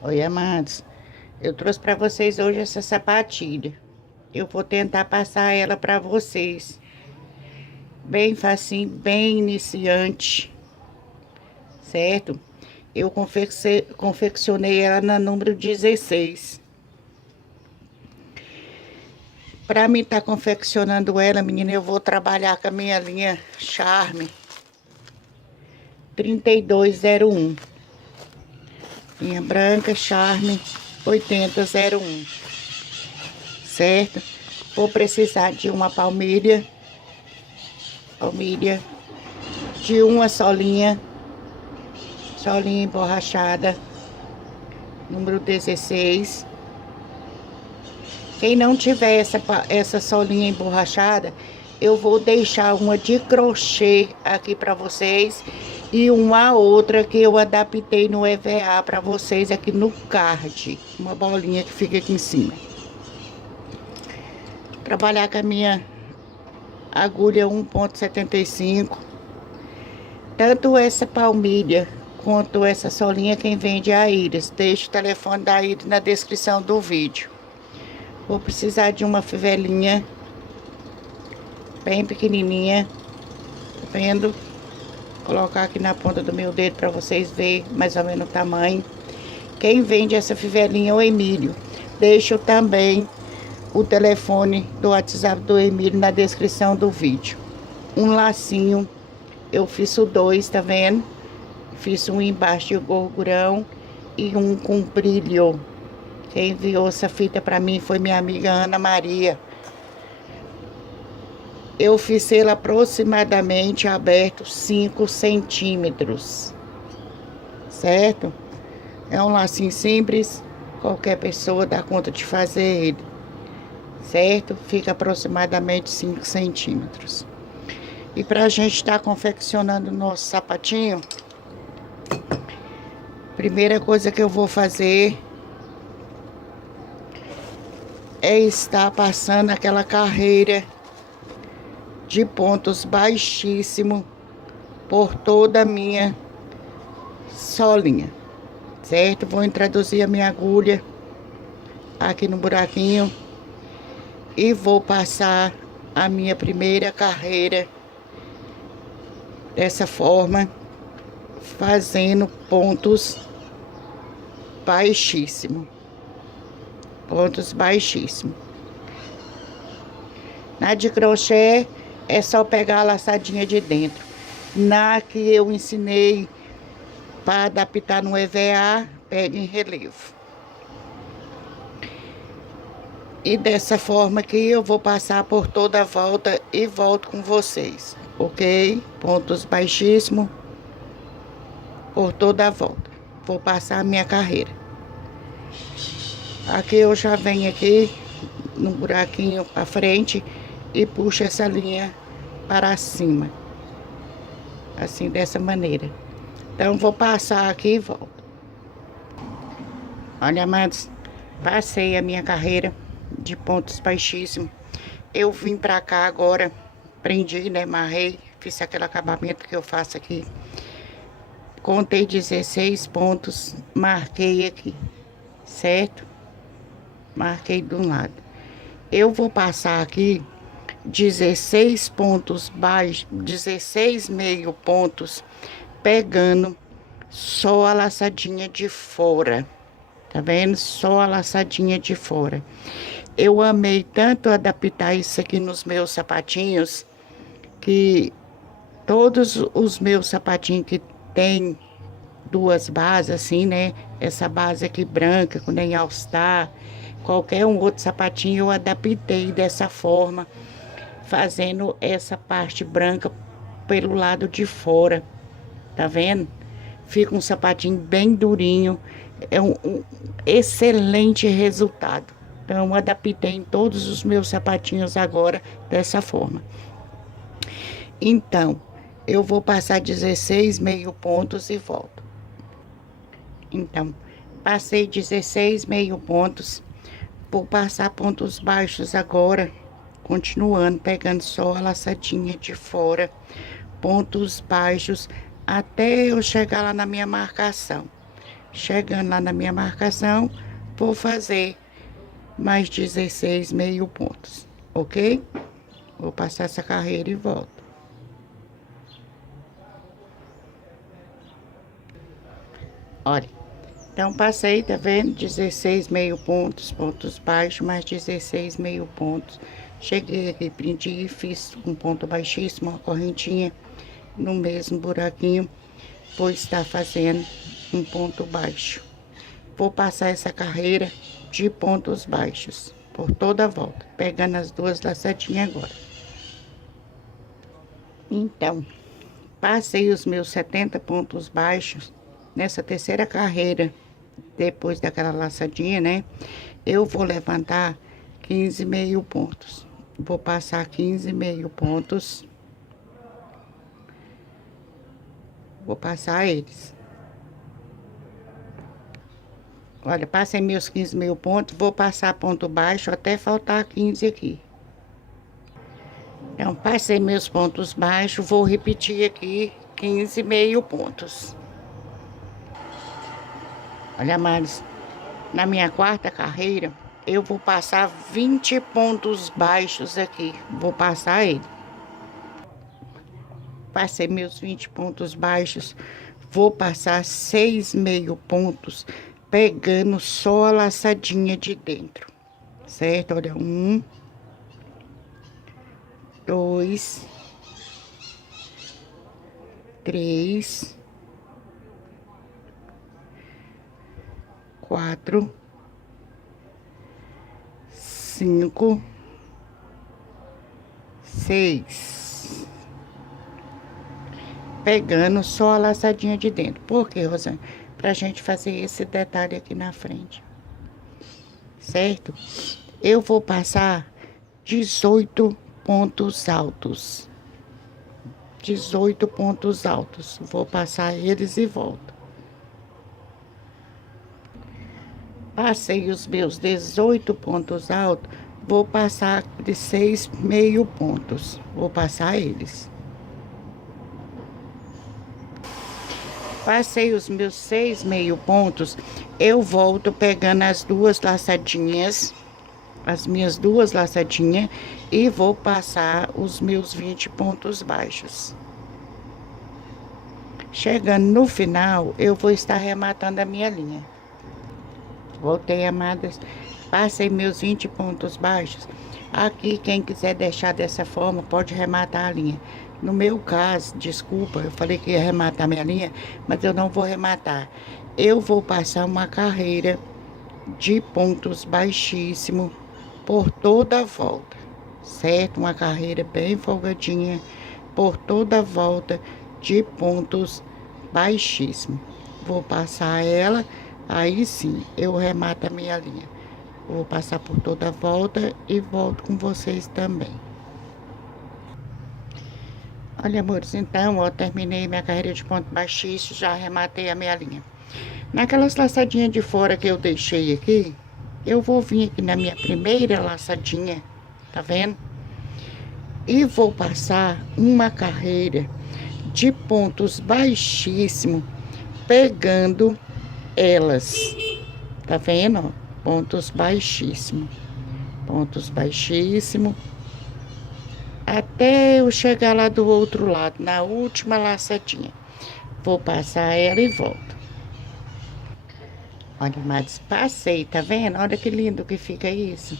Oi, amados. Eu trouxe para vocês hoje essa sapatilha. Eu vou tentar passar ela para vocês. Bem facinho, bem iniciante, certo? Eu confeccionei ela na número 16. Para mim estar confeccionando ela, menina, eu vou trabalhar com a minha linha Charme 3201. Linha branca Charme 8001. Certo? Vou precisar de uma palmilha de uma solinha emborrachada, número 16. Quem não tiver essa solinha emborrachada, eu vou deixar uma de crochê aqui para vocês e uma outra que eu adaptei no EVA para vocês aqui no card, uma bolinha que fica aqui em cima. Trabalhar com a minha agulha 1,75. Tanto essa palmilha quanto essa solinha quem vende é a Iris. Deixo o telefone da Iris na descrição do vídeo. Vou precisar de uma fivelinha bem pequenininha, tá vendo? Vou colocar aqui na ponta do meu dedo para vocês verem mais ou menos o tamanho. Quem vende essa fivelinha é o Emílio. Deixo também o telefone do WhatsApp do Emílio na descrição do vídeo. Um lacinho, eu fiz o dois, tá vendo? Fiz um embaixo de gorgurão e um com brilho. Quem enviou essa fita pra mim foi minha amiga Ana Maria. Eu fiz ele aproximadamente aberto 5 centímetros, certo? É um lacinho simples, qualquer pessoa dá conta de fazer ele, certo? Fica aproximadamente 5 centímetros. E pra gente estar confeccionando o nosso sapatinho, primeira coisa que eu vou fazer é estar passando aquela carreira de pontos baixíssimo por toda a minha solinha, certo? Vou introduzir a minha agulha aqui no buraquinho e vou passar a minha primeira carreira dessa forma, fazendo pontos baixíssimos. Pontos baixíssimos. Na de crochê é só pegar a laçadinha de dentro. Na que eu ensinei para adaptar no EVA, pega em relevo. E dessa forma aqui eu vou passar por toda a volta e volto com vocês, ok? Pontos baixíssimos por toda a volta. Vou passar a minha carreira. Aqui eu já venho aqui no buraquinho para frente e puxo essa linha para cima, assim, dessa maneira. Então vou passar aqui e volto. Olha, amados, passei a minha carreira de pontos baixíssimos. Eu vim pra cá agora, prendi, né, amarrei, fiz aquele acabamento que eu faço aqui. Contei 16 pontos, marquei aqui, certo? Marquei de um lado. Eu vou passar aqui 16 pontos baixos, 16 meio pontos, pegando só a laçadinha de fora. Tá vendo? Só a laçadinha de fora. Eu amei tanto adaptar isso aqui nos meus sapatinhos, que todos os meus sapatinhos que tem duas bases, assim, né? Essa base aqui branca, com nem All Star, qualquer um outro sapatinho eu adaptei dessa forma, fazendo essa parte branca pelo lado de fora, tá vendo? Fica um sapatinho bem durinho, é um excelente resultado. Então, eu adaptei em todos os meus sapatinhos agora dessa forma. Então, eu vou passar 16 meio pontos e volto. Então, passei 16 meio pontos, vou passar pontos baixos agora, continuando, pegando só a laçadinha de fora, pontos baixos, até eu chegar lá na minha marcação. Chegando lá na minha marcação, vou fazer mais 16 meio pontos, ok? Vou passar essa carreira e volto. Olha, então passei, tá vendo? 16 meio pontos, pontos baixos, mais 16 meio pontos. Cheguei aqui, prendi e fiz um ponto baixíssimo, uma correntinha no mesmo buraquinho. Vou estar fazendo um ponto baixo. Vou passar essa carreira de pontos baixos por toda a volta, pegando as duas laçadinhas agora. Então, passei os meus 70 pontos baixos nessa terceira carreira, depois daquela laçadinha, né? Eu vou levantar 15 meio pontos. Vou passar 15 meio pontos. Vou passar eles. Olha, passei meus 15 meio pontos, vou passar ponto baixo até faltar 15 aqui. Então, passei meus pontos baixos, vou repetir aqui 15 meio pontos. Olha, Maris, na minha quarta carreira, eu vou passar 20 pontos baixos aqui. Vou passar ele. Passei meus 20 pontos baixos, vou passar 6 meio pontos, pegando só a laçadinha de dentro, certo? Olha, 1, 2, 3, 4, 5, 6. Pegando só a laçadinha de dentro. Por quê, Rosane? Pra gente fazer esse detalhe aqui na frente. Certo? Eu vou passar 18 pontos altos. 18 pontos altos. Vou passar eles e volto. Passei os meus 18 pontos altos. Vou passar de 6 meio pontos. Vou passar eles. Passei os meus 6 meio pontos, eu volto pegando as duas laçadinhas, as minhas duas laçadinhas, e vou passar os meus 20 pontos baixos. Chegando no final, eu vou estar arrematando a minha linha. Voltei, amadas, passei meus 20 pontos baixos. Aqui, quem quiser deixar dessa forma, pode arrematar a linha. No meu caso, desculpa, eu falei que ia arrematar minha linha, mas eu não vou arrematar. Eu vou passar uma carreira de pontos baixíssimos por toda a volta, certo? Uma carreira bem folgadinha por toda a volta de pontos baixíssimos. Vou passar ela, aí sim eu arremato a minha linha. Vou passar por toda a volta e volto com vocês também. Olha, amores, então, ó, terminei minha carreira de ponto baixíssimo, já arrematei a minha linha. Naquelas laçadinhas de fora que eu deixei aqui, eu vou vir aqui na minha primeira laçadinha, tá vendo? E vou passar uma carreira de pontos baixíssimos, pegando elas, tá vendo, ó? Pontos baixíssimos, até eu chegar lá do outro lado, na última laçadinha. Vou passar ela e volto. Olha, mas passei, tá vendo? Olha que lindo que fica isso.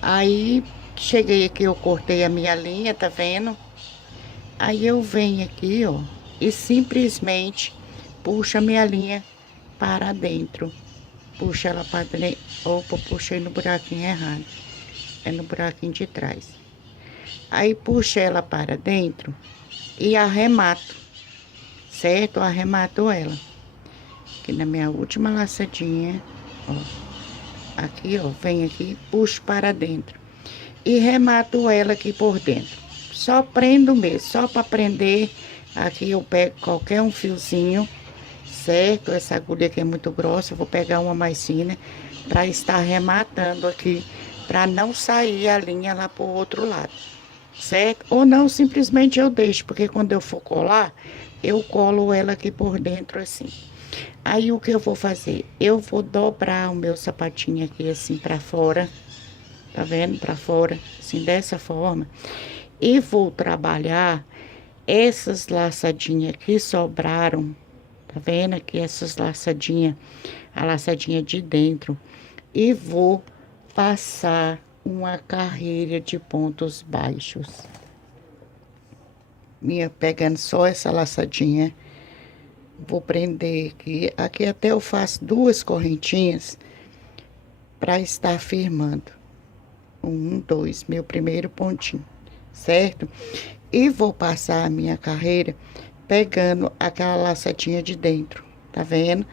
Aí, cheguei aqui, eu cortei a minha linha, tá vendo? Aí eu venho aqui, ó, e simplesmente puxo a minha linha para dentro. Puxo ela para dentro. Opa, puxei no buraquinho errado. É no buraquinho de trás. Aí puxo ela para dentro e arremato, certo? Arremato ela. Aqui na minha última laçadinha, ó. Aqui, ó, vem aqui, puxo para dentro. E remato ela aqui por dentro. Só prendo mesmo, só para prender. Aqui eu pego qualquer um fiozinho, certo? Essa agulha aqui é muito grossa, eu vou pegar uma mais fina para estar rematando aqui, para não sair a linha lá pro outro lado. Certo? Ou não, simplesmente eu deixo, porque quando eu for colar, eu colo ela aqui por dentro assim. Aí o que eu vou fazer? Eu vou dobrar o meu sapatinho aqui assim pra fora, tá vendo? Pra fora, assim, dessa forma. E vou trabalhar essas laçadinhas que sobraram, tá vendo aqui essas laçadinhas, a laçadinha de dentro. E vou passar uma carreira de pontos baixos. Minha pegando só essa laçadinha, vou prender aqui. Aqui até eu faço duas correntinhas para estar firmando. Um, dois, meu primeiro pontinho, certo? E vou passar a minha carreira pegando aquela laçadinha de dentro, tá vendo?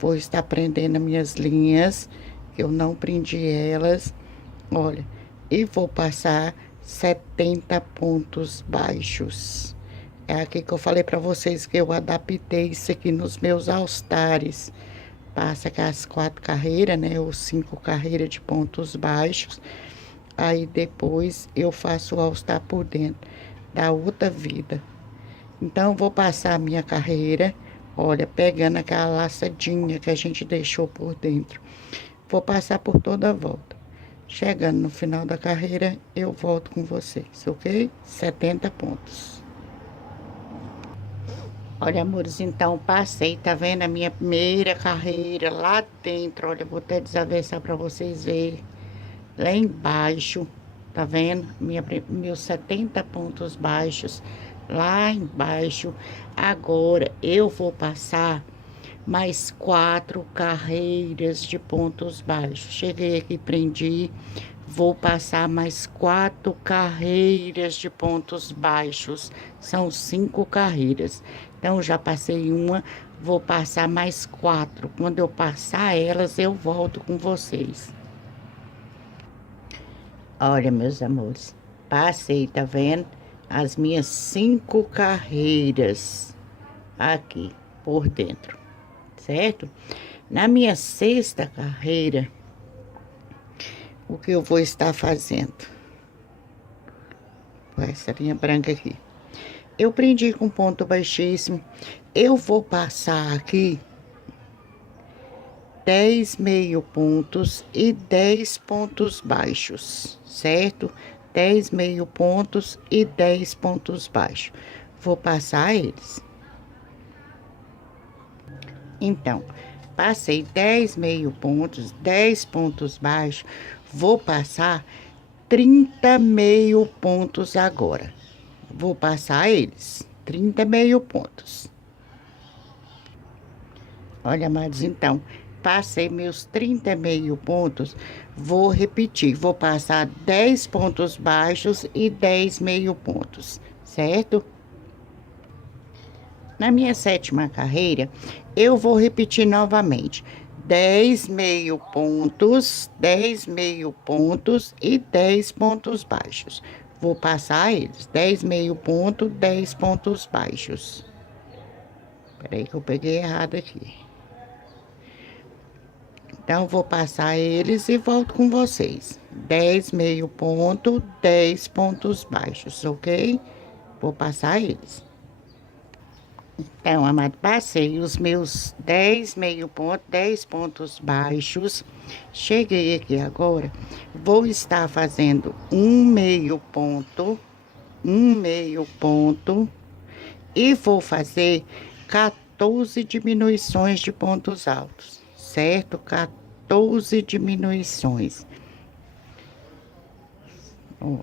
Vou estar prendendo as minhas linhas, eu não prendi elas, olha, e vou passar 70 pontos baixos. É aqui que eu falei pra vocês que eu adaptei isso aqui nos meus altares. Passa com as 4 carreiras, né, ou 5 carreiras de pontos baixos. Aí depois eu faço o altar por dentro, da outra vida. Então, vou passar a minha carreira, olha, pegando aquela laçadinha que a gente deixou por dentro. Vou passar por toda a volta. Chegando no final da carreira, eu volto com vocês, ok? 70 pontos. Olha, amores, então passei, tá vendo a minha primeira carreira lá dentro? Olha, vou até desaversar pra vocês verem. Lá embaixo, tá vendo? Meus 70 pontos baixos lá embaixo. Agora eu vou passar mais 4 carreiras de pontos baixos. Cheguei aqui, prendi. Vou passar mais 4 carreiras de pontos baixos. São 5 carreiras. Então, já passei uma, vou passar mais 4. Quando eu passar elas, eu volto com vocês. Olha, meus amores, passei, tá vendo? As minhas 5 carreiras aqui por dentro, certo? Na minha 6ª carreira, o que eu vou estar fazendo? Com essa linha branca aqui. Eu prendi com ponto baixíssimo. Eu vou passar aqui 10 meio pontos e 10 pontos baixos, certo? 10 meio pontos e 10 pontos baixos. Vou passar eles. Então, passei 10 meio pontos, 10 pontos baixos. Vou passar 30 meio pontos agora. Vou passar eles, 30 meio pontos. Olha, amados, então, passei meus 30 meio pontos, vou repetir, vou passar 10 pontos baixos e 10 meio pontos, certo? Na minha 7ª carreira, eu vou repetir novamente, 10 meio pontos, 10 meio pontos e 10 pontos baixos. Vou passar eles, 10 meio ponto, 10 pontos baixos. Peraí que eu peguei errado aqui. Então, vou passar eles e volto com vocês. 10 meio ponto, 10 pontos baixos, ok? Vou passar eles. Então, amado, passei os meus 10 meio ponto, 10 pontos baixos. Cheguei aqui agora, vou estar fazendo um meio ponto e vou fazer 14 diminuições de pontos altos, certo? 14 diminuições. Ó,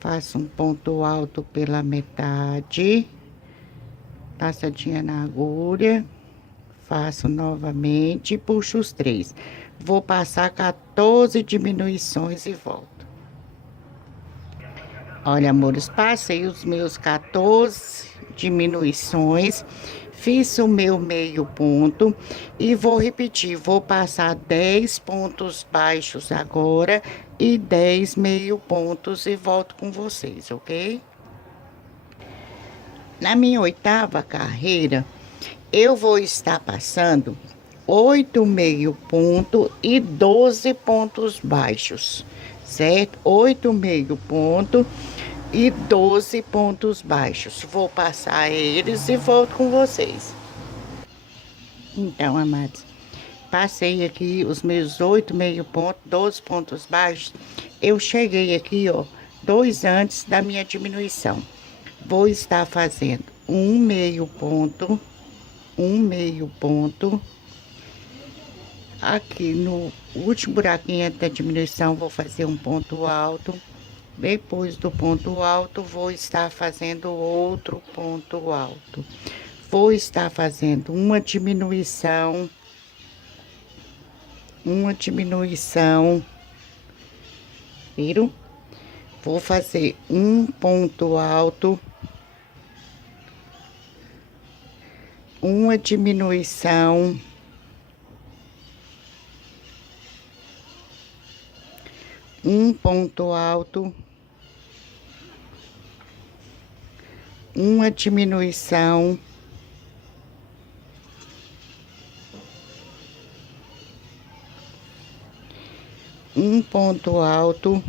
faço um ponto alto pela metade, passadinha na agulha, faço novamente e puxo os 3. Vou passar 14 diminuições e volto. Olha, amores, passei os meus 14 diminuições, fiz o meu meio ponto e vou repetir, vou passar 10 pontos baixos agora e 10 meio pontos e volto com vocês, ok? Na minha 8ª carreira, eu vou estar passando 8 meio ponto e 12 pontos baixos, certo? 8 meio ponto e 12 pontos baixos. Vou passar eles e volto com vocês. Então, amados, passei aqui os meus 8 meio ponto, 12 pontos baixos. Eu cheguei aqui, ó, 2 antes da minha diminuição. Vou estar fazendo um meio ponto, aqui no último buraquinho da diminuição. Vou fazer um ponto alto. Depois do ponto alto, vou estar fazendo outro ponto alto. Vou estar fazendo uma diminuição, viram? Vou fazer um ponto alto, uma diminuição, um ponto alto, uma diminuição, um ponto alto,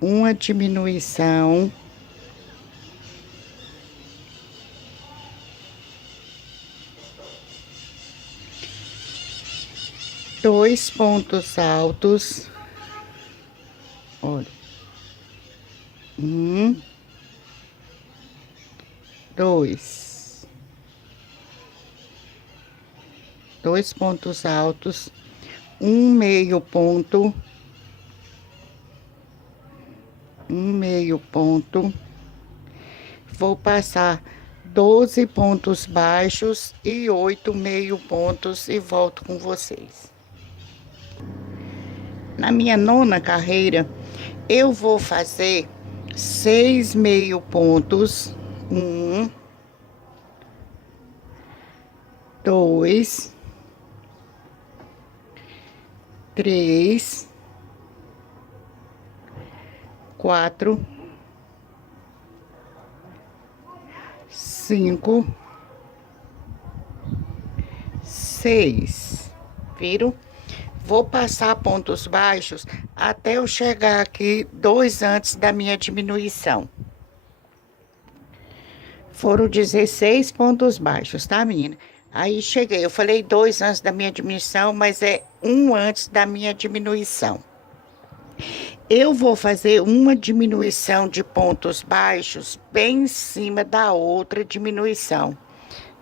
uma diminuição, dois pontos altos, olha, dois pontos altos, um meio ponto, vou passar 12 pontos baixos e 8 meio pontos e volto com vocês. Na minha nona carreira, eu vou fazer 6 meio pontos, 1, 2, 3, 4, 5, 6, viram? Vou passar pontos baixos até eu chegar aqui 2 antes da minha diminuição. Foram 16 pontos baixos, tá, menina? Aí cheguei, eu falei 2 antes da minha diminuição, mas é 1 antes da minha diminuição. Eu vou fazer uma diminuição de pontos baixos bem em cima da outra diminuição.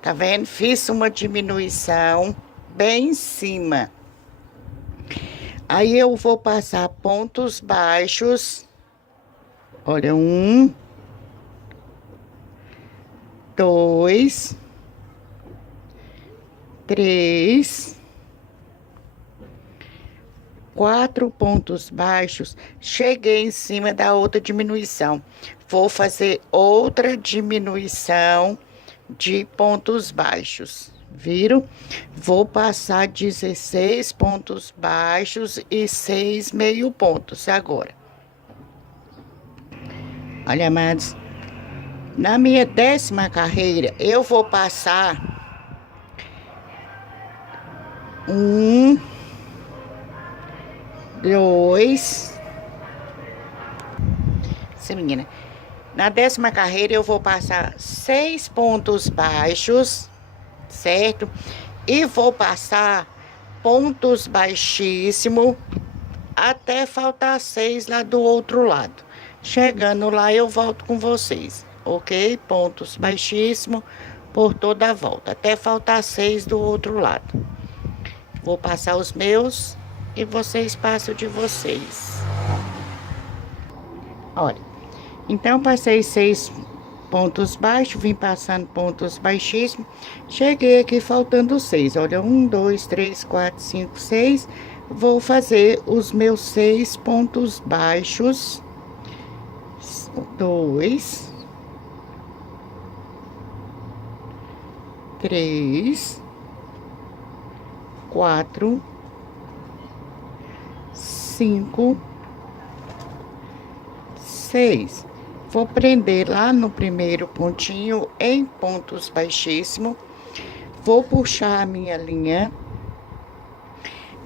Tá vendo? Fiz uma diminuição bem em cima. Aí eu vou passar pontos baixos. Olha, 1, 2, 3, 4 pontos baixos. Cheguei em cima da outra diminuição. Vou fazer outra diminuição de pontos baixos. Viram? Vou passar 16 pontos baixos e 6 meio pontos agora. Olha, amados, na minha 10ª carreira, eu vou passar 1, 2, sim, menina. Na 10ª carreira, eu vou passar 6 pontos baixos, certo? E vou passar pontos baixíssimos até faltar 6 lá do outro lado. Chegando lá, eu volto com vocês, ok? Pontos baixíssimos por toda a volta, até faltar 6 do outro lado. Vou passar os meus e vocês passam de vocês. Olha, então passei 6 pontos baixos, vim passando pontos baixíssimos, cheguei aqui faltando 6. Olha, 1, 2, 3, 4, 5, 6. Vou fazer os meus 6 pontos baixos. 2, 3, 4, 5, 6. Vou prender lá no primeiro pontinho em pontos baixíssimos. Vou puxar a minha linha.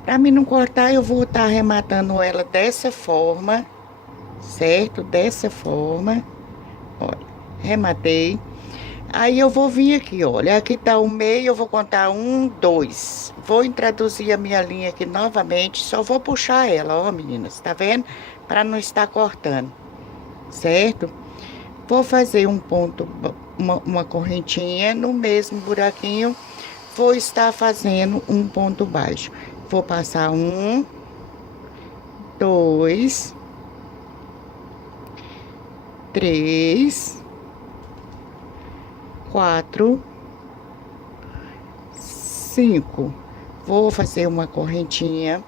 Para mim não cortar, eu vou estar arrematando ela dessa forma, certo? Dessa forma. Olha, rematei. Aí eu vou vir aqui, olha, aqui tá o meio, eu vou contar 1, 2. Vou introduzir a minha linha aqui novamente, só vou puxar ela, ó, meninas, tá vendo? Para não estar cortando, certo? Vou fazer um ponto, uma correntinha no mesmo buraquinho, vou estar fazendo um ponto baixo. Vou passar 1, 2, 3, 4, 5. Vou fazer uma correntinha,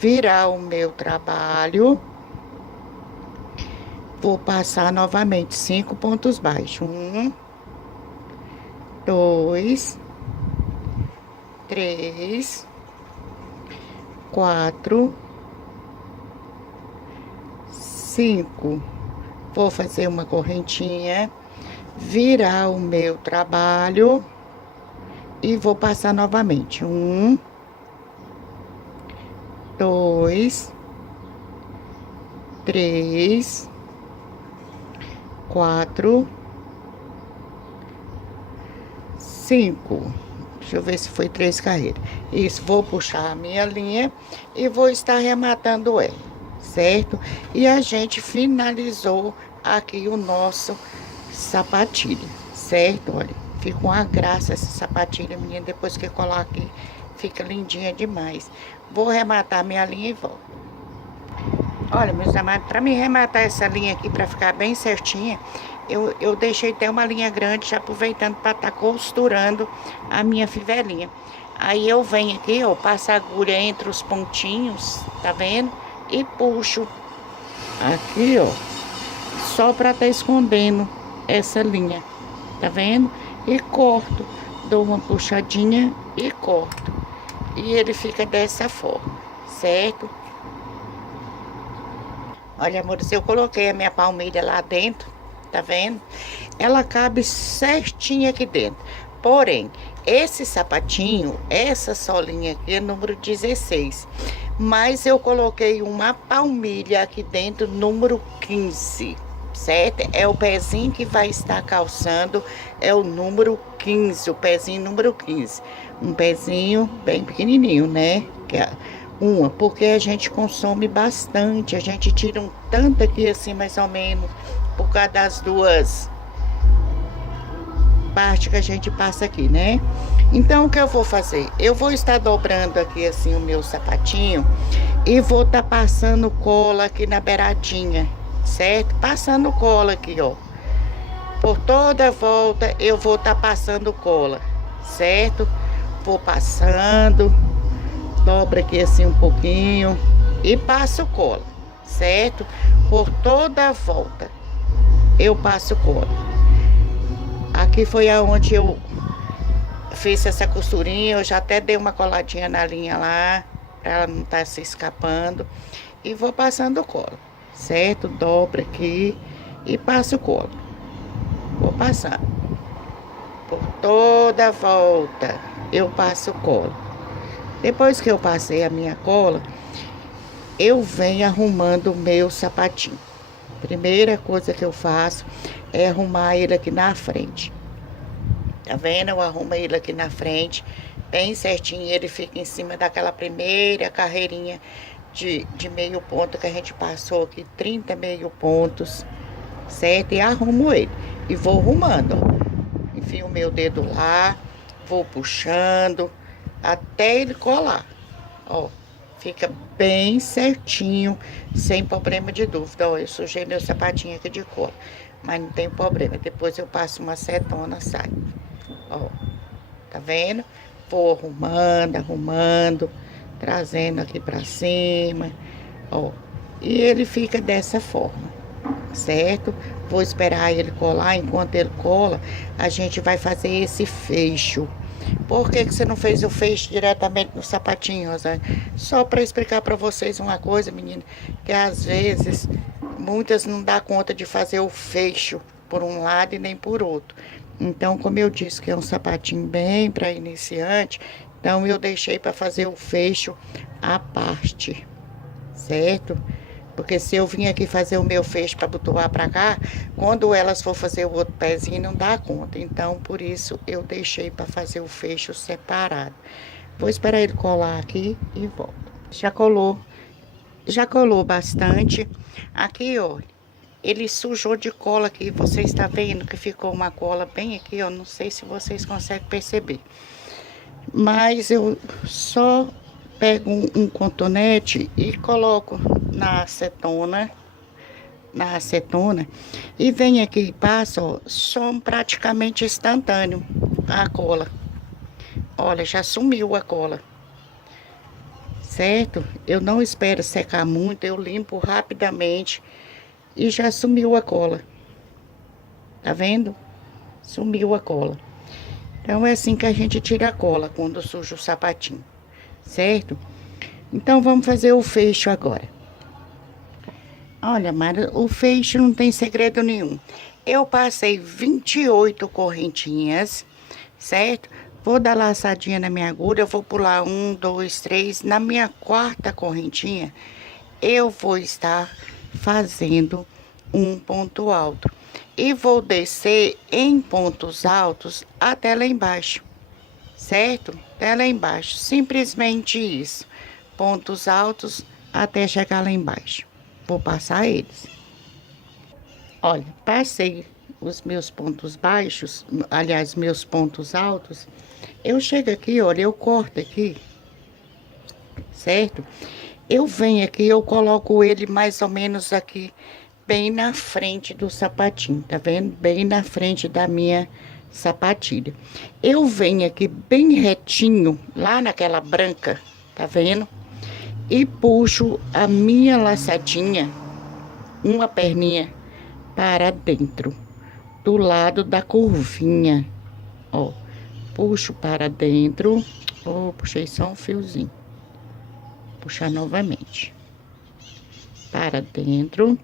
virar o meu trabalho. Vou passar novamente 5 pontos baixos. 1, 2, 3, 4, 5. Vou fazer uma correntinha, virar o meu trabalho e vou passar novamente. 1, 2, 3, 4, 5. Deixa eu ver se foi 3 carreiras. Isso, vou puxar a minha linha e vou estar rematando ela, certo? E a gente finalizou aqui o nosso sapatilha, certo? Olha, fica uma graça essa sapatilha, menina. Depois que colar aqui, fica lindinha demais. Vou rematar minha linha e volto. Olha, meus amados, para me rematar essa linha aqui, para ficar bem certinha, eu deixei até uma linha grande, já aproveitando para estar costurando a minha fivelinha. Aí eu venho aqui, ó, passo a agulha entre os pontinhos, tá vendo? E puxo aqui, ó, só para estar escondendo essa linha, tá vendo? E corto, dou uma puxadinha e corto. E ele fica dessa forma, certo? Olha, amores, eu coloquei a minha palmilha lá dentro, tá vendo? Ela cabe certinha aqui dentro. Porém, esse sapatinho, essa solinha aqui é número 16. Mas eu coloquei uma palmilha aqui dentro, número 15, certo? É o pezinho que vai estar calçando, é o número 15, o pezinho número 15. Um pezinho bem pequenininho, né? Que é porque a gente consome bastante, a gente tira um tanto aqui assim, mais ou menos, por causa das duas partes que a gente passa aqui, né? Então, o que eu vou fazer? Eu vou estar dobrando aqui assim o meu sapatinho e vou estar passando cola aqui na beiradinha, certo? Passando cola aqui, ó. Por toda a volta eu vou estar passando cola, certo? Vou passando, dobra aqui assim um pouquinho e passo cola, certo? Por toda a volta eu passo cola. Aqui foi aonde eu fiz essa costurinha, eu já até dei uma coladinha na linha lá, pra ela não estar se escapando. E vou passando cola, certo? Dobra aqui e passo cola. Vou passando. Por toda a volta eu passo cola. Depois que eu passei a minha cola, eu venho arrumando o meu sapatinho. Primeira coisa que eu faço é arrumar ele aqui na frente. Tá vendo? Eu arrumo ele aqui na frente, bem certinho. Ele fica em cima daquela primeira carreirinha de meio ponto que a gente passou aqui, 30 meio pontos, certo? E arrumo ele. E vou arrumando, ó. Enfio o meu dedo lá, vou puxando até ele colar, ó, fica bem certinho, sem problema de dúvida. Ó, eu sujei meu sapatinho aqui de cola, mas não tem problema, depois eu passo uma acetona, sai, ó, tá vendo? Vou arrumando, trazendo aqui pra cima, ó, e ele fica dessa forma, certo? Vou esperar ele colar. Enquanto ele cola, a gente vai fazer esse fecho. Por que você não fez o fecho diretamente no sapatinho, Rosane? Só para explicar para vocês uma coisa, menina, que às vezes muitas não dá conta de fazer o fecho por um lado e nem por outro. Então, como eu disse que é um sapatinho bem para iniciante, então eu deixei para fazer o fecho à parte, certo? Porque se eu vim aqui fazer o meu fecho para abotoar para cá, quando elas for fazer o outro pezinho, não dá conta. Então, por isso, eu deixei para fazer o fecho separado. Vou esperar ele colar aqui e volto. Já colou bastante. Aqui, ó, ele sujou de cola aqui. Você está vendo que ficou uma cola bem aqui, ó. Não sei se vocês conseguem perceber. Mas eu só pego um cotonete e coloco na acetona, e vem aqui e passa, ó, som praticamente instantâneo a cola. Olha, já sumiu a cola, certo? Eu não espero secar muito, eu limpo rapidamente e já sumiu a cola. Tá vendo? Sumiu a cola. Então é assim que a gente tira a cola quando suja o sapatinho, certo? Então vamos fazer o fecho agora. Olha, Mara, o fecho não tem segredo nenhum. Eu passei 28 correntinhas, certo? Vou dar laçadinha na minha agulha, eu vou pular 1, 2, 3. Na minha quarta correntinha, eu vou estar fazendo um ponto alto. E vou descer em pontos altos até lá embaixo, certo? Até lá embaixo, simplesmente isso. Pontos altos até chegar lá embaixo. Vou passar eles. Olha, passei os meus pontos baixos, aliás, meus pontos altos. Eu chego aqui, olha, eu corto aqui, certo? Eu venho aqui, eu coloco ele mais ou menos aqui, bem na frente do sapatinho, tá vendo? Bem na frente da minha sapatilha. Eu venho aqui bem retinho, lá naquela branca, tá vendo? E puxo a minha laçadinha, uma perninha para dentro, do lado da curvinha, ó. Puxo para dentro, ó, puxei só um fiozinho. Puxar novamente. Para dentro.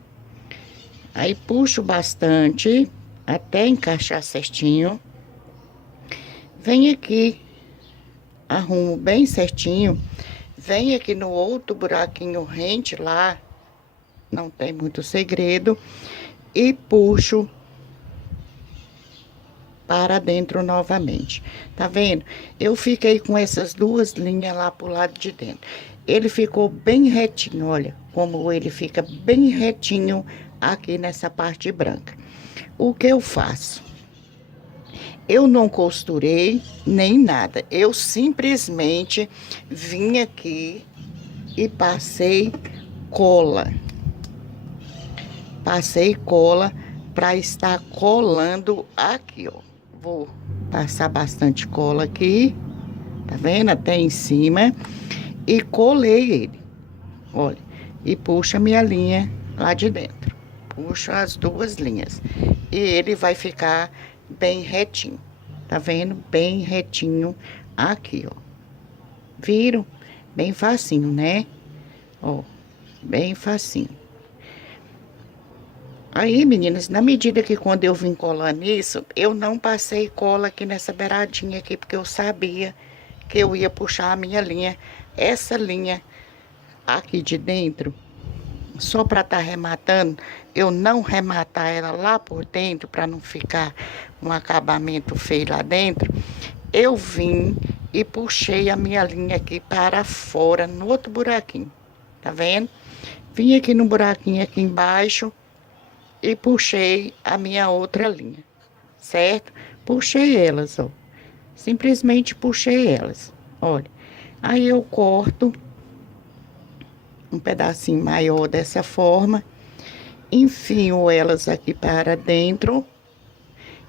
Aí puxo bastante, até encaixar certinho. Vem aqui, arrumo bem certinho. Vem aqui no outro buraquinho rente lá, não tem muito segredo, e puxo para dentro novamente. Tá vendo? Eu fiquei com essas duas linhas lá pro lado de dentro. Ele ficou bem retinho, olha, como ele fica bem retinho aqui nessa parte branca. O que eu faço? Eu não costurei nem nada. Eu simplesmente vim aqui e passei cola. Passei cola para estar colando aqui, ó. Vou passar bastante cola aqui, tá vendo? Até em cima. E colei ele, olha. E puxa minha linha lá de dentro. Puxo as duas linhas. E ele vai ficar bem retinho, tá vendo? Bem retinho aqui, ó. Viram? Bem facinho, né? Ó, bem facinho. Aí, meninas, na medida que quando eu vim colando isso, eu não passei cola aqui nessa beiradinha aqui, porque eu sabia que eu ia puxar a minha linha, essa linha aqui de dentro, só para estar rematando, eu não rematar ela lá por dentro, para não ficar um acabamento feio lá dentro, eu vim e puxei a minha linha aqui para fora, no outro buraquinho, tá vendo? Vim aqui no buraquinho aqui embaixo e puxei a minha outra linha, certo? Puxei elas, ó. Simplesmente puxei elas, olha. Aí eu corto um pedacinho maior dessa forma, enfio elas aqui para dentro.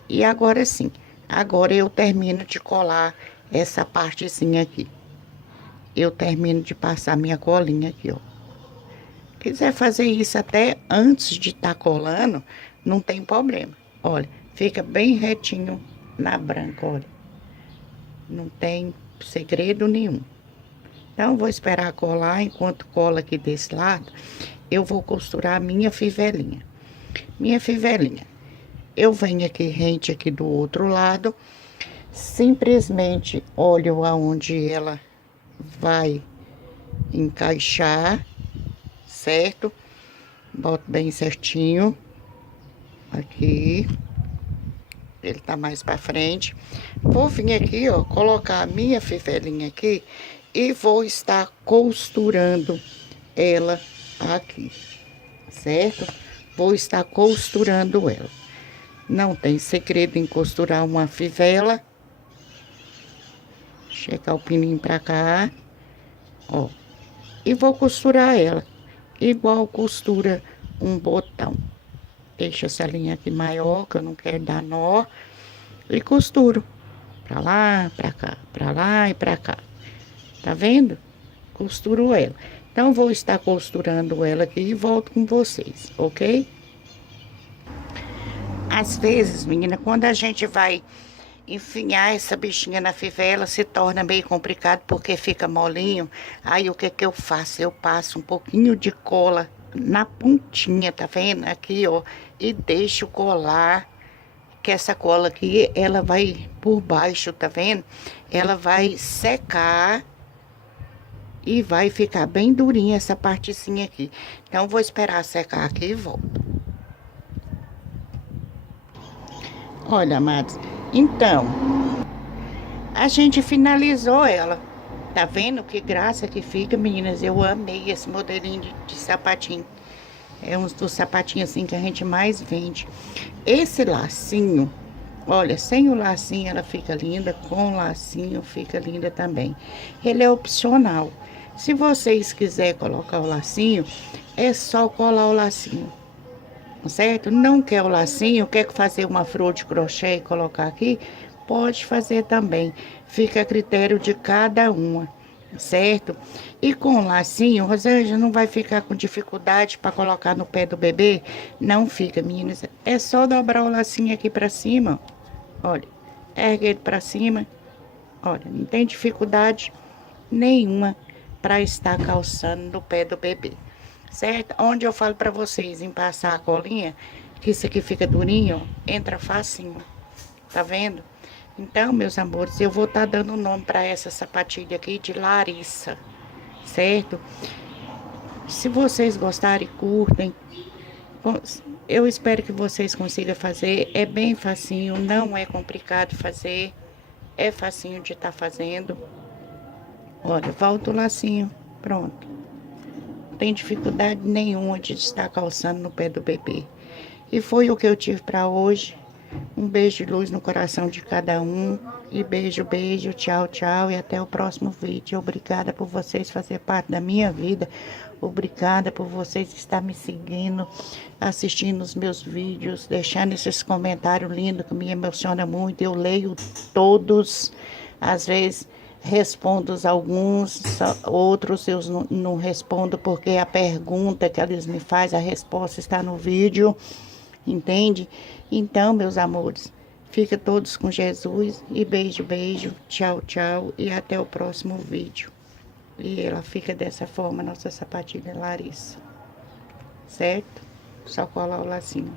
E agora sim, agora eu termino de colar essa partezinha aqui. Eu termino de passar minha colinha aqui, ó. Quiser fazer isso até antes de estar colando, não tem problema. Olha, fica bem retinho na branca, olha. Não tem segredo nenhum. Então, vou esperar colar. Enquanto cola aqui desse lado, eu vou costurar a minha fivelinha. Minha fivelinha. Eu venho aqui rente aqui do outro lado. Simplesmente olho aonde ela vai encaixar, certo? Boto bem certinho. Aqui. Ele tá mais pra frente. Vou vir aqui, ó, colocar a minha fivelinha aqui e vou estar costurando ela aqui, certo? Vou estar costurando ela. Não tem segredo em costurar uma fivela. Chegar o pininho pra cá, ó. E vou costurar ela, igual costura um botão. Deixa essa linha aqui maior, que eu não quero dar nó. E costuro. Pra lá, pra cá, pra lá e pra cá. Tá vendo? Costuro ela. Então, vou estar costurando ela aqui e volto com vocês, ok? Às vezes, menina, quando a gente vai enfiar essa bichinha na fivela, se torna meio complicado porque fica molinho. Aí, o que que eu faço? Eu passo um pouquinho de cola na pontinha, tá vendo? Aqui, ó. E deixo colar, que essa cola aqui, ela vai por baixo, tá vendo? Ela vai secar e vai ficar bem durinha essa partezinha aqui. Então, vou esperar secar aqui e volto. Olha, amados, então, a gente finalizou ela. Tá vendo que graça que fica, meninas? Eu amei esse modelinho de sapatinho. É um dos sapatinhos assim que a gente mais vende. Esse lacinho, olha, sem o lacinho ela fica linda, com o lacinho fica linda também. Ele é opcional. Se vocês quiserem colocar o lacinho, é só colar o lacinho. Certo? Não quer o lacinho, quer fazer uma flor de crochê e colocar aqui? Pode fazer também. Fica a critério de cada uma, certo? E com o lacinho, Rosângela, não vai ficar com dificuldade para colocar no pé do bebê? Não fica, meninas. É só dobrar o lacinho aqui para cima. Olha, ergue ele para cima. Olha, não tem dificuldade nenhuma para estar calçando no pé do bebê. Certo? Onde eu falo pra vocês em passar a colinha, que isso aqui fica durinho, entra facinho. Tá vendo? Então, meus amores, eu vou estar dando o nome pra essa sapatilha aqui de Larissa. Certo? Se vocês gostarem, curtem. Eu espero que vocês consigam fazer. É bem facinho, não é complicado fazer. É facinho de estar fazendo. Olha, volta o lacinho. Pronto. Não tem dificuldade nenhuma de estar calçando no pé do bebê. E foi o que eu tive para hoje. Um beijo de luz no coração de cada um. E beijo, beijo, tchau, tchau. E até o próximo vídeo. Obrigada por vocês fazer parte da minha vida. Obrigada por vocês estar me seguindo, assistindo os meus vídeos, deixando esses comentários lindos que me emociona muito. Eu leio todos, às vezes respondo alguns, outros eu não respondo porque a pergunta que eles me fazem, a resposta está no vídeo, entende? Então, meus amores, fica todos com Jesus e beijo, beijo, tchau, tchau e até o próximo vídeo. E ela fica dessa forma, nossa sapatilha Larissa, certo? Só colar o lacinho.